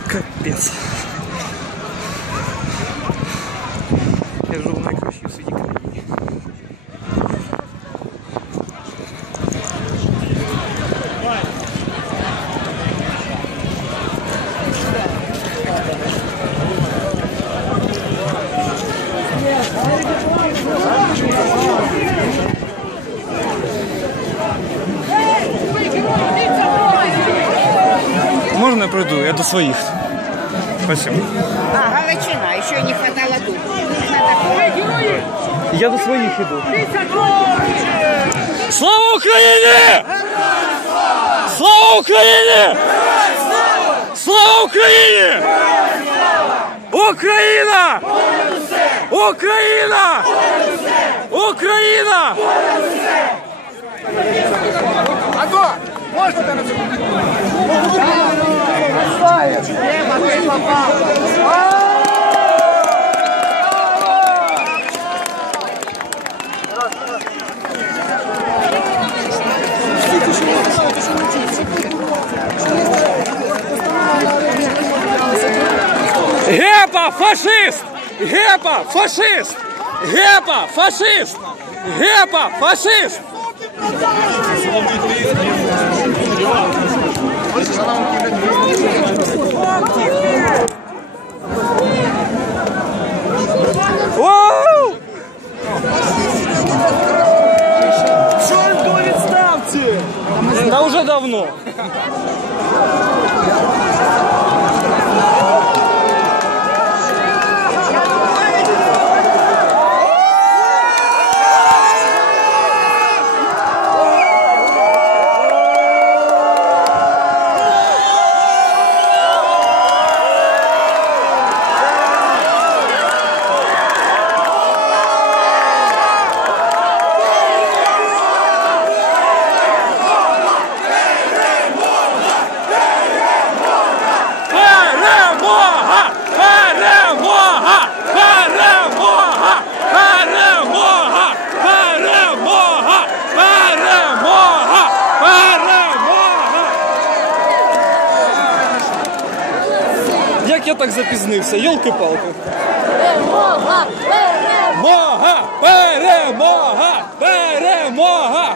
Капець. Я живу в найкращій в своих. Спасибо. А, Галичина, еще не хватало тут. Надо Я до своих иду. Слава Україні! Слава Україні! Слава Україні! Україна! Україна! Україна! Гепа, фашист! Гепа, фашист! Гепа, фашист! Гепа, фашист! Воу! Що до відставці? Та вже давно. Перемога! Перемога! Перемога! Перемога! Перемога! Перемога! Перемога! Як я так запізнився? Йолки-палки. Перемога! Перемога! Перемога! Перемога! Перемога!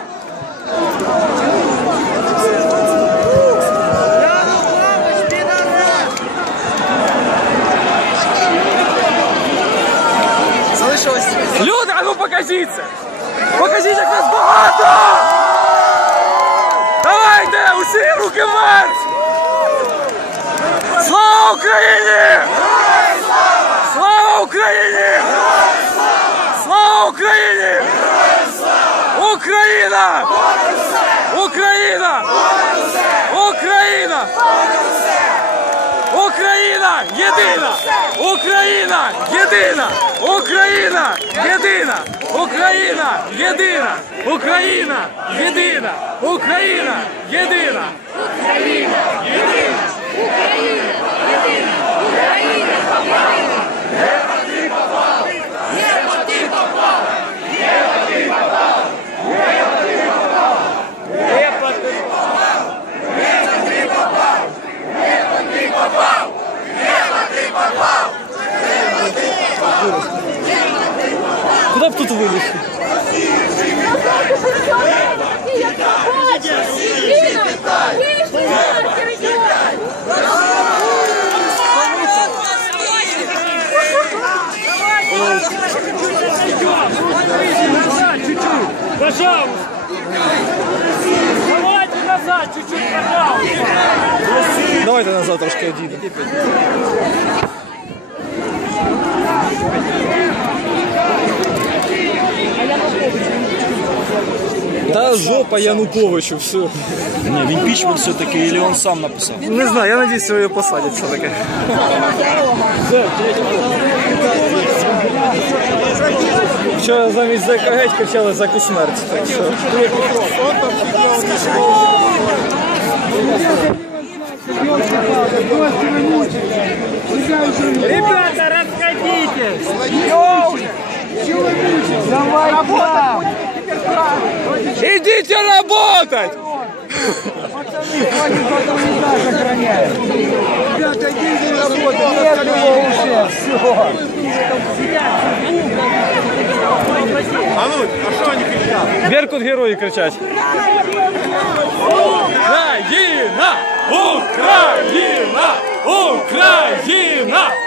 Люди, а ну покажіться! Покажіть, як вас багато! Давайте! Усі руки вверх! Слава Україні! Слава Україні! Слава Україні! Україна! Україна! Україна! Україна єдина! Україна єдина! Україна єдина! Україна єдина! Україна єдина! Україна єдина! Куди Вилізти? Пожалуйста! Давайте назад чуть-чуть, пожалуйста! Давайте назад трошки одійдемо. Та жопа Януковичу, все. Ні, він пічмент все-таки, і він сам написав. Не знаю, я надіюсь, його посадять все-таки. Вчора замість за геть кричали за смерть. Так що. Ребята, расходитесь! Идите работать! Ребята, идите работать! Нет его уже! А ну, а что они кричат? Беркут герои кричать! Украина! Украина! Украина!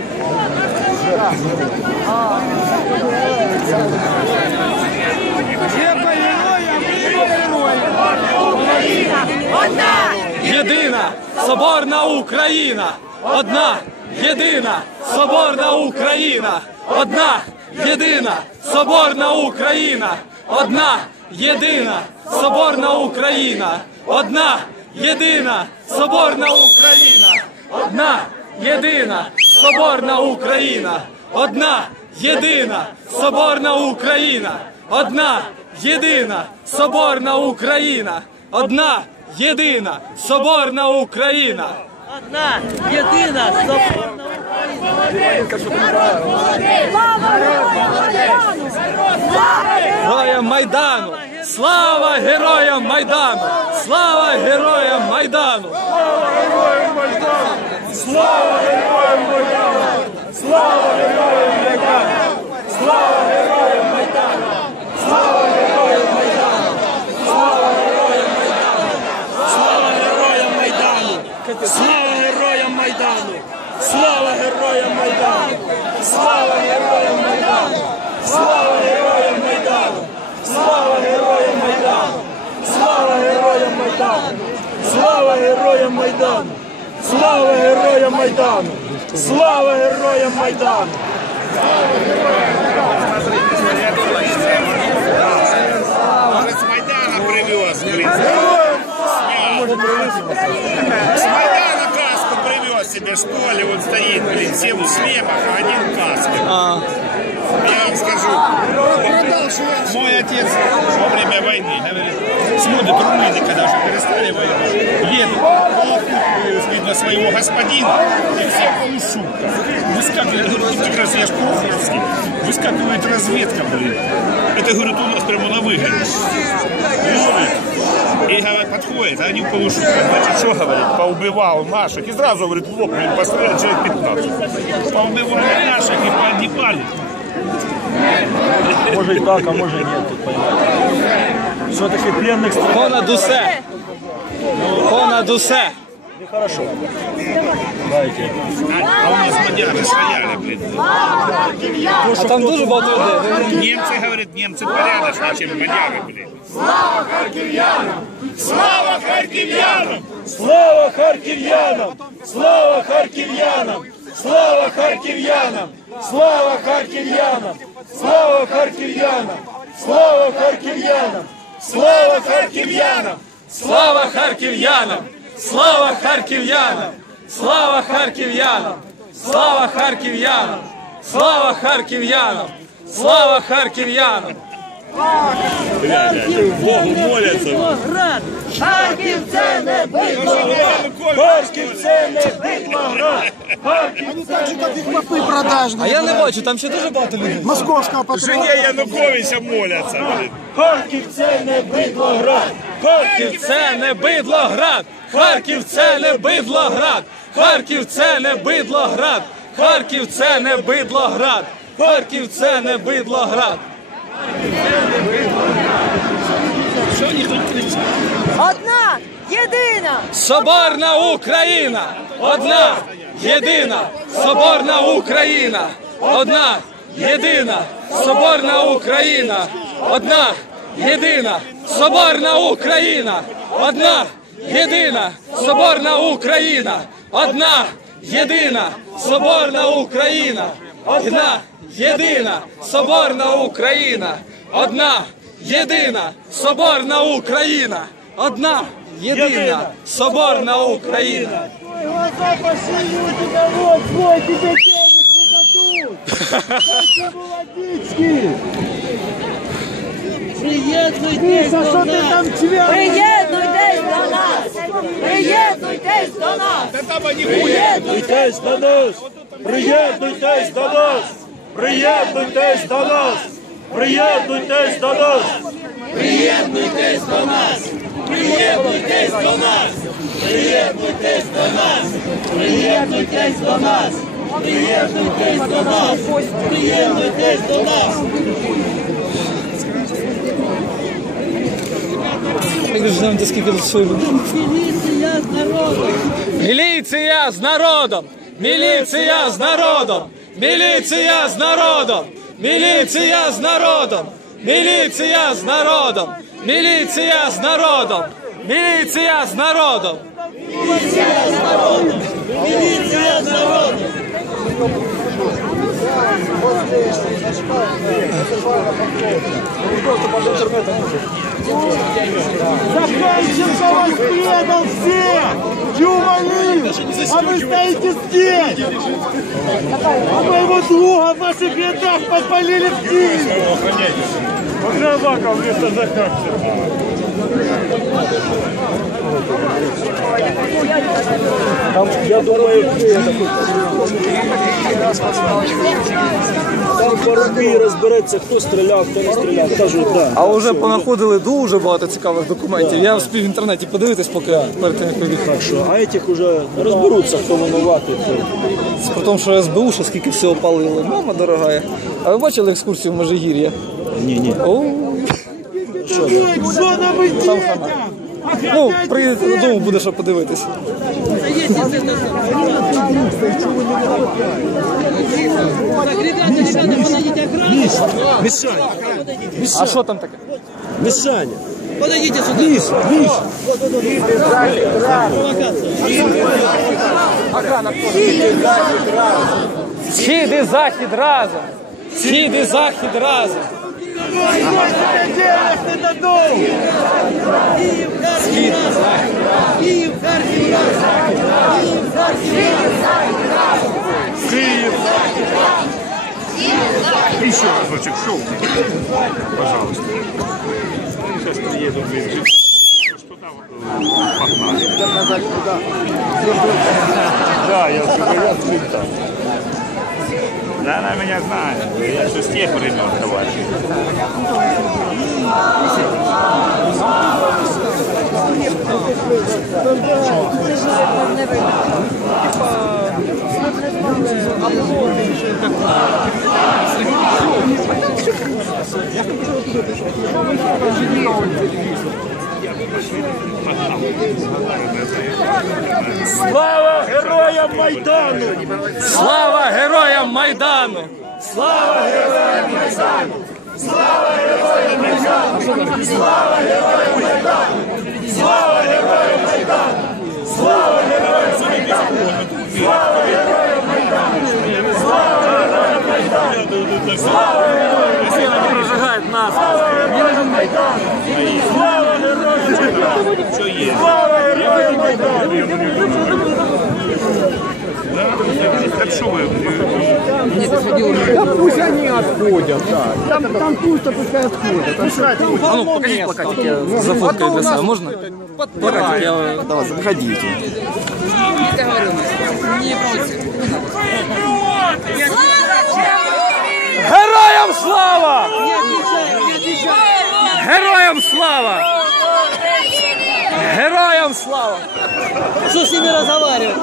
Україна! Україна! Єдина соборна Україна! Одна єдина соборна Україна! Одна єдина соборна Україна! Одна єдина соборна Україна! Одна єдина соборна Україна! Одна єдина соборна Україна! Одна єдина соборна Україна! Одна єдина соборна Україна! Одна єдина соборна Україна! Одна, єдина, соборна Героям Майдану! Слава героям Майдану! Слава героям Майдану! слава Героям Майдану! Слава героям Майдану! Слава героям Майдану! Слава героям Майдану! Слава героям Майдану! Слава героям Майдану! Слава героям Майдану! Слава героям Майдану! Слава героям Майдану! Слава героям Майдану! С Майдана привез, блин. С Майдана каску привез себе, что ли, вот стоит, блин, все в шлемах, а один в каске. Я вам скажу, мой отец. Во время войны, говорит, смотрит румыны, когда же перестали воевать, едут, полопутывают, видно, своего господина, и все полушубка. Выскакивает, говорит, как раз я ж Прохоровский, выскакивает разведка, блин. Это, говорит, у нас прямо на выгляде. Ловит. И говорит, подходит, а они в полушубках. Значит, что говорит? Поубивал наших. И сразу, говорит, в лоб, блин, пострелял человек 15. Поубивали наших и поогибали. Може і так, а може і ні, тут понятно. Все-таки пленних стріляють Понад усе! Понад усе! хорошо. Дайте. А у нас мадяры стояли, блин. А там дуже багато людей. Немцы, говорит, немцы порядочнее, чем мадяры, блин. Слава харків'янам! Слава харків'янам! Слава харків'янам! Слава харків'янам! Слава харків'янам! Слава харків'янам! Слава харків'янам! Слава харків'янам! Слава харків'янам! Слава харків'янам! Слава харків'янам! Слава харків'янам! Слава харків'янам! Слава харків'янам! Слава харків'янам! Богу молятся. Харків це не бидло! Харків це не бидлоград! А я не бачу, там ще дуже багато людей. Жене Януковича молятся, блин. Харків це не бидлоград! Харків Харків це не бидлоград! Харків це не бидлоград! Харків це не бидлоград! Харків це не бидлоград! Харків це не бидлоград! Одна, єдина, Соборна Україна! Одна! Єдина! Соборна Україна! Одна! Єдина! Соборна Україна! Одна! Єдина! Соборна Україна! Одна! Єдина! Соборна Україна! Одна! Єдина! Соборна Україна! Одна! Єдина! Соборна Україна! Одна! Єдина! Соборна Україна! Одна! Єдина! Соборна Україна! Вот свой, тебе денег не дадут! Водицкий! Приєднуйтесь Миша, до что ты нас! там чвякаешь? приєднуйтесь до нас. Приєднуйтесь до нас! Приєднуйтесь до нас! Приєднуйтесь до нас! Приєднуйтесь до нас! Приєднуйтесь до нас! Приєднуйтесь до нас! Приєднуйтесь до нас! Приєднуйтесь до нас! Приєднуйтесь до нас! Приєднуйтесь до нас! Приєднуйтесь до нас! Міліція з народом! Міліція з народом! Міліція з народом! Міліція з народом! Міліція з народом! Міліція з народом! Міліція з народом! Захарченко вас предал! И умолил! А вы стоите здесь! А моего друга в ваших рядах подпалили в Киеве! Пограбака вместо Захарченко! Там, я думаю, там парубій розбереться, хто стріляв, хто не стріляв. Кажуть, да. А вже понаходили дуже багато цікавих документів. Я встиг в інтернеті подивитись, поки перед тим як поїхав. Що, а этих уже розберуться, хто винуватий. При тому, що СБУ ще скільки всього палили. Мама дорога. А ви бачили екскурсію в Межигір'я? Ні, ні. що там хана. Ну, приїдете додому, буде що подивитися. Мішаня. А що там таке? Мішаня. Подойдите сюда. Миша, Миша. Охрана. Сіди захід разом. Сіди захід разом. Еще разочек шоу. Пожалуйста. Сейчас приеду, блин. Э, погнали. Да, я блин, там. Да, она меня знает. Я еще с тех времен, товарищ. Слава героям Майдану! Слава героям Майдану! Слава героям Майдану! Слава героям Майдану! Слава героям Майдану! Слава героям Майдану! Слава героям Майдану! Слава героям Майдану! Слава героям Майдану! Слава героям Майдану! Слава героям Майдану! Слава Що є? Так що ви? Да пусть они отходят. Там, там пусто, пускай отходят. А ну, покажите плакатики за фоткой для сна. Можно? Плакатик, я... Давай, заходите. Героям слава! Героям слава! Героям слава! Что с ними разговаривать?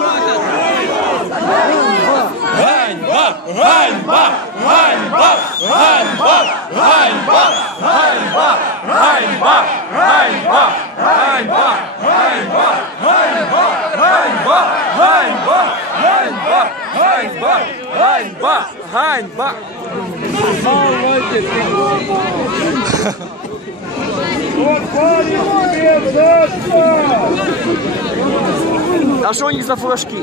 Ганьба! Ганьба! Ганьба! Ганьба! Ганьба! Ганьба! Ганьба! Ганьба! Ганьба! Ганьба! Ганьба! Ганьба! Ганьба! Ганьба! Ганьба! Ганьба! Ганьба! А что у них за флажки?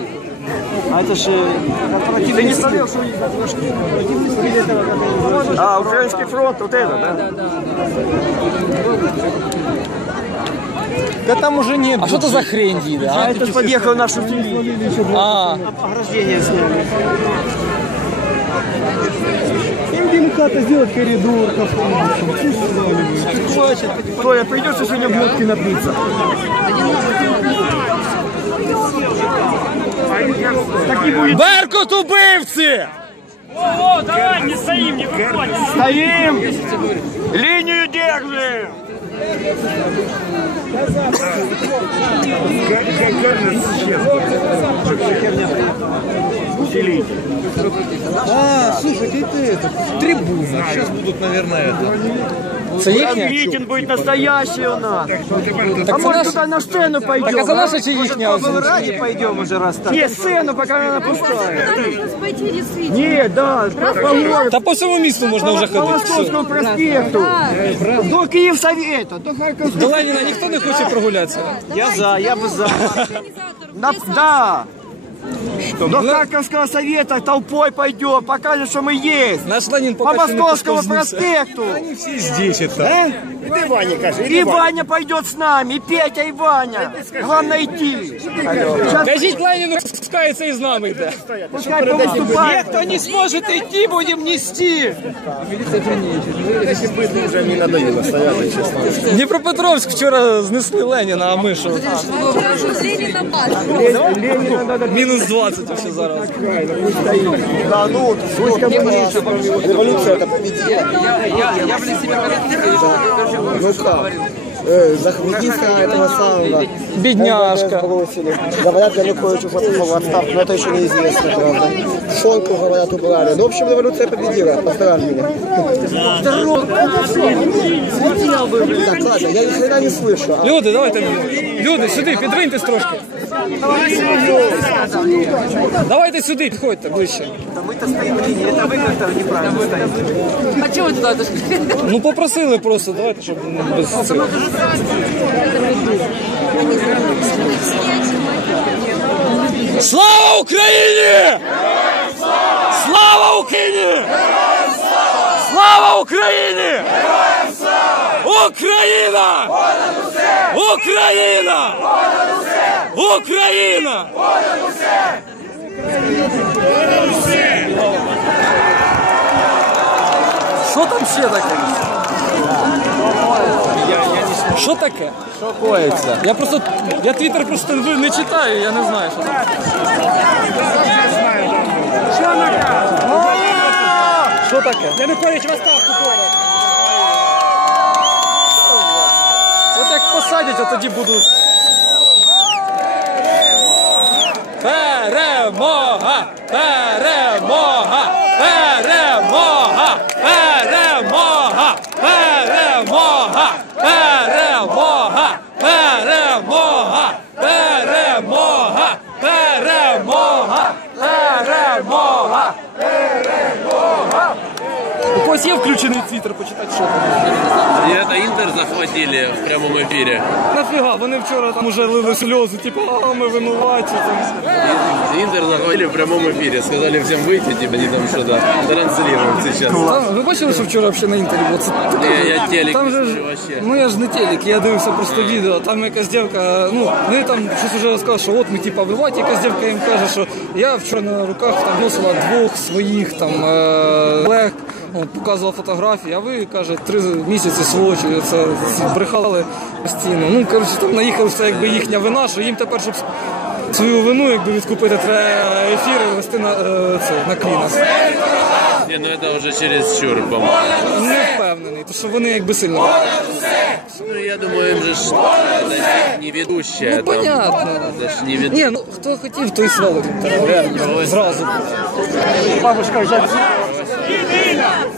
А это же... Ты не смотрел, что у них А, Украинский фронт, вот это, да? Да там уже нет. А что это за хрень, Дида? А это подъехал нашу телевизор. А, Ограждение сняли. Хата сделать коридор, Хватит. Тоя, придется сегодня водки напиться. Беркут убивцы! О, о, давай, не стоим, не выходим. Стоим! Линию делаем! А, слушай, это, это трибуна. Сейчас будут, наверное, это. Це їхня? Митинг будет настоящий у нас. А может туда на сцену пойдем? Так а за наша чи їхня? Ради пойдем уже раз так. Не, сцену, пока она пустая. пойти действительно. Не, да, по городу, Та по всьому місту можна вже по ходити. Все. Московскому проспекту. До Киевсовета, до До Харьковского. Леніна ніхто не хоче прогулятися. Я за, я бы за. Да, Что До на... Харьковского совета толпой пойдем, покажем, что мы есть. Наш Ленин По Московскому проспекту. Они все здесь это. А? И ты, Ваня, кажи, и, и Ваня. Ваня пойдет с нами, и Петя, и Ваня. Скажи, Главное идти. Дождить Ленин распускается из нами. Да. Пускай повыступает. Кто не сможет идти, будем нести. Милиция вже мені надоїло знесли Леніна, а ми що? Леніна Мінус Мінус 20 вообще зараз. Да, ну, сколько Революция это победила. Ну как? Э, Захватиться этого самого. Бідняшка. Бросили. Говорят, Януковичу в отставку, но это еще неизвестно, правда. Шонку, говорят, убрали. Ну, в общем, революция победила. Поздравь меня. Так, ладно, я ни хрена не слышу. А Люди, давайте. Люди, сюди, підвиньтесь трошки. Давайте сюди, підходьте ближче. Мы-то стоим в линии, это вы как-то неправильно стоите. А чего вы туда дошли? Ну попросили просто, давайте, щоб ну, без цього. Слава Україні! Слава Україні! Слава Україні! Україна! Україна! Україна! Що там ще таке? Що таке? Що коїться? Я просто, я твіттер просто не читаю, я не знаю, що там. Що таке? Янукович в отставку От як посадять, от тоді будуть. 허한 У когось є включений твіттер, почитати, що там. И это Интер захватили в прямом эфире. Нафіга, вони вчора там уже лили сльози, типу, а ми винуваті. Там. Интер захватили в прямом эфире. Сказали всем выйти, типа они там что-то транслируют сейчас. Там, ви бачили, що вчора взагалі на інтері було? Це Не, я телек там не же ж, смотрю вообще. ну я ж не телек, я дивився просто відео. Там якась дівка, ну вони там щось вже сказали, що от ми типа виваті, якась дівка їм каже, що я вчора на руках там носила двох своїх там е, колег. От, показувала фотографії, а ви каже, три місяці сволочі, це брехали постійно. Ну коротше, там наїхали все якби їхня вина, що їм тепер, щоб свою вину якби відкупити, треба ефіри вести на е, це на клінас. Не, ну это уже через чур, по-моему. Не впевнений, то що вони якби сильно. Ну, я думаю, им же ж это не, не ведущая Ну, там. понятно. Это ж не ведущая. Ні, ну хто хотів, той свалить.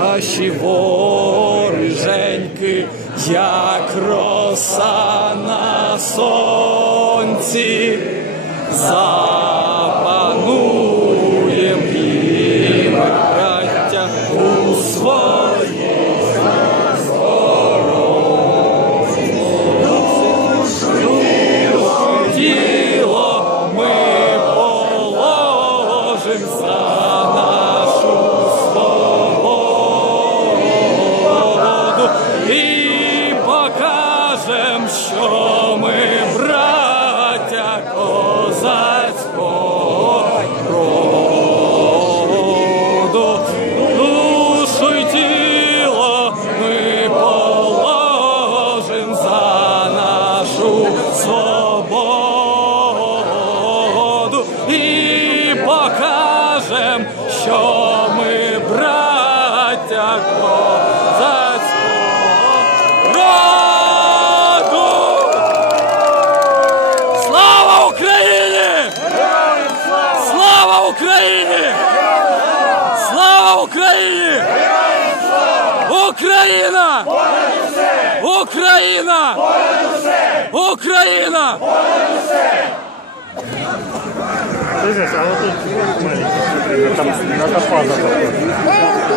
Наші вориженьки, як роса на сонці, запануєм Украине! Слава Украине! Украина! Украина! Украина! Ты здесь, а вот тут ну, маленький, там на топаза такой.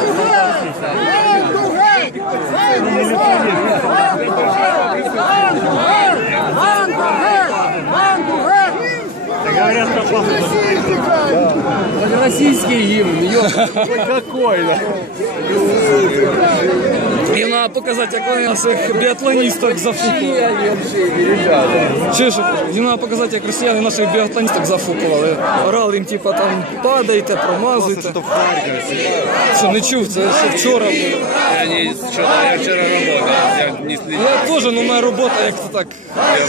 Российский гимн, Какой, да? Треба показати, як вони наших біатлоністок зафукували. Ж, їм треба показати, як росіяни наших біатлоністок зафукували. Орали їм, типа, там падайте, промазуйте. Що, не чув, це ще вчора було. Я не что-то я вчера работал, я не. Я теж, ну моя робота, як то так. Я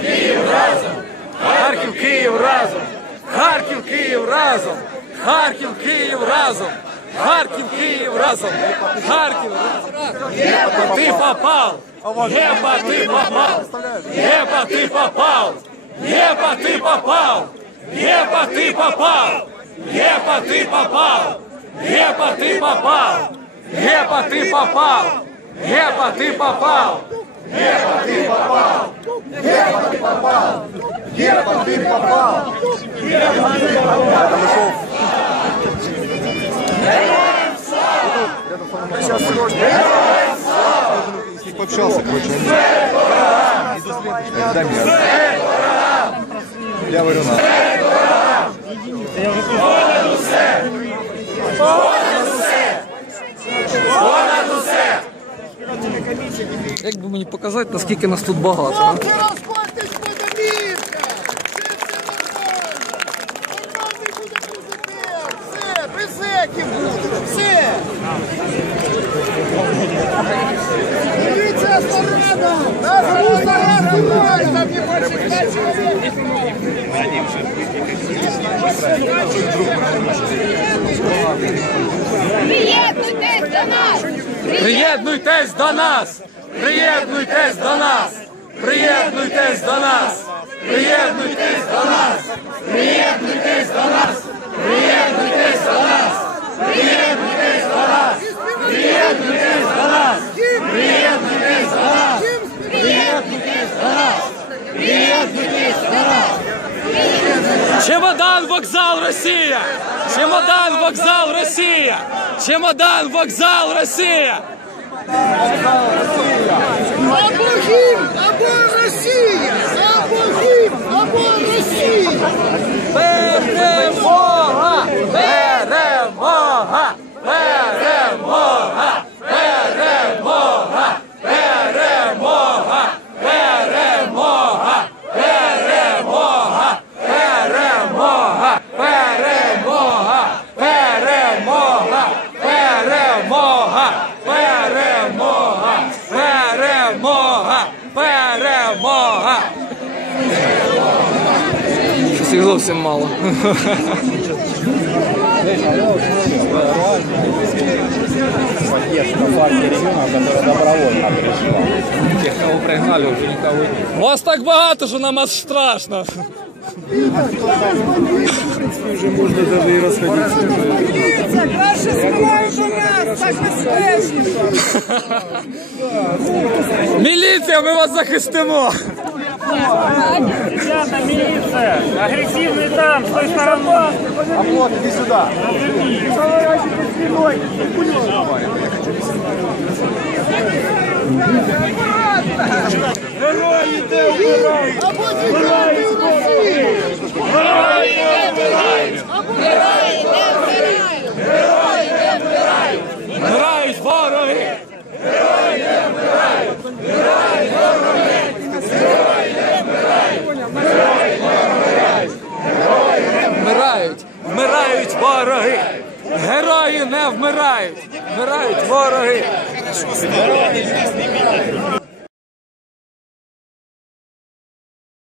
Київ разом! Харків, Київ разом! Харків, Київ разом! Харків, Київ разом! Харків, Київ разом! Харків! Єпа, ти попав! Єпа, ти попав! Єпа, ти попав! Єпа, ти попав! Єпа, ти попав! Єпа, ти попав! Єпа, ти попав! Єпа, ти попав! Єпа, ти попав! Кира Батыр попал! Кира Батыр попал! Сейчас сложно. Я пообщался, короче. Иду. Дай мне. Я говорю на. Як би мені показати, наскільки нас тут багато? Приєднуйтесь до нас! Приєднуйтесь до нас! Приєднуйтесь до нас! Приєднуйтесь до нас! Приєднуйтесь до нас! Приєднуйтесь до нас! Приєднуйтесь до нас! Приєднуйтесь до нас! Приєднуйтесь до нас! Приєднуйтесь до нас! Приєднуйтесь до нас! Приєднуйтесь до нас! Чемодан, вокзал, Росія! Чемодан, вокзал, Росія! Чемодан, вокзал, Росія! Або гімн, або Росія! Або гімн, або Росія! Перемога! Перемога! Перемога! Поддержка партии регионов, которая добровольно пришла. Тех, кого прогнали, уже никого нет. Вас так богато, что нам аж страшно. В принципе, уже можно даже и расходиться. Краще скроют у нас, так безпечніше. Міліція, ми вас захистимо. Ребята, милиция! Агрессивный там, с той стороны! Оплот, иди сюда! Герой йде, убирай! Герой йде, убирай! Герой йде, убирай! Герой йде, убирай! Герой з вороги! Герой йде, убирай! Герой з вороги! Герой Вмирають, вмирають вороги. Герої не вмирають. Вмирають вороги.